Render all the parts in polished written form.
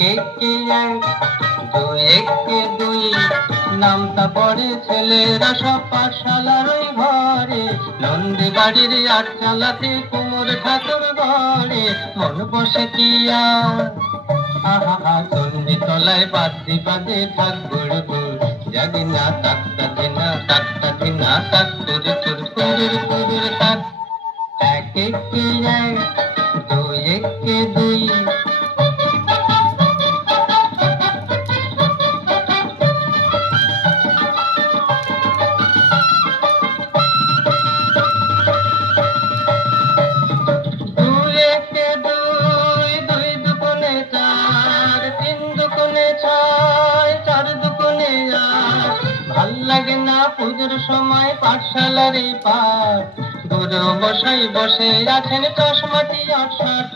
একে এক, দুই একে দুই, নামটা পড়ে ছেলেরা সব পাঠশালার ওই ঘরে। নন্দী বাড়ির আটচালাতে কুমোর ঠাকুর ঘরে, মন বসে কি আর আহা চন্ডী তলায় বাদ্যি বাজে থাক গুড় গুড়, জাগি না তাকটা দিনা তাকটা দিনা তাক তুর তুর তুর তুর তাক। এক একে এক, দুই একে দুই। দুই একে দুই, দুই দুগুণে চার, তিন দুগুণে ছয়, চার দুগুণে আট। ভাল লাগে না পুজোর সময় পাঠশালার এই পাঠ, গুরু বসাই বসে আছেন চশমাটি আটশাট।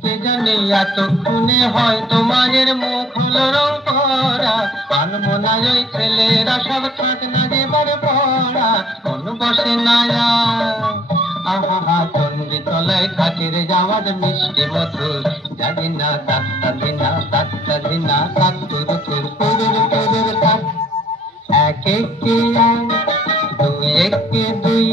কে জানে এতক্ষণে হয়তো মায়ের মুখ হলো রং করা, আনমনায় ওই ছেলেরা সব থাক না যেবার পড়া, মন বসে না আর আহা চন্ডী তলায় খাটের যাওয়ার মিষ্টি মধুর, জানি না তাকটা দিনা তাকটা দিনা তাক তুর তুর তুরুর তুরুর তাক। এক একে এক, দুই একে দুই।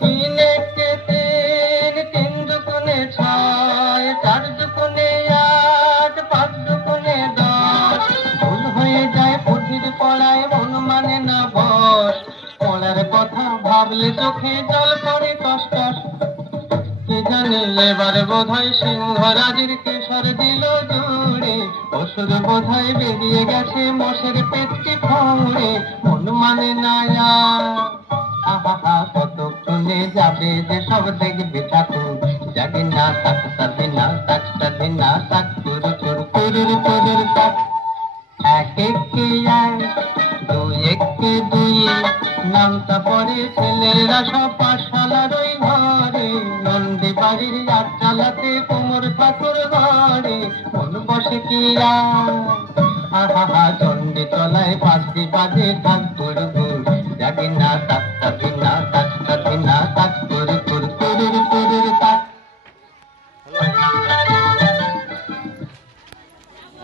তিন একে তিন, তিন দুগুণে ছয়, চার দুগুণে আট, পাঁচ দুগুণে দশ। ভুল হয়ে যায় পুঁথির পড়ায়, মন মানে না বস, পড়ার কথা ভাবলে চোখে জল পড়ে টস টস। কে জানে এবার বোধহয় সিংহরাজের কেশর দিল জুড়ে, অসুর বোধহয় বেরিয়ে গেছে মোষের পেটকে ফোড়ে, মন মানে না আর আহা কতক্ষণে যাবে যে সব দেখবে ঠাকুর, জাগে না তাকটা দিনা তাকটা দিনা তাক তুর তুর তুরুর তুরুর তাক। এক একে এক, দুই একে দুই, নামটা পড়ে ছেলেরা সব পাঠশালার ওই ঘরে। নন্দী বাড়ির আটচালাতে কুমোর ঠাকুর ঘরে, মন বসে কি আর আহা চন্ডী তলায় বাদ্যি বাজে থাক গুড় গুড়, জাগি না তাকটা দিনা।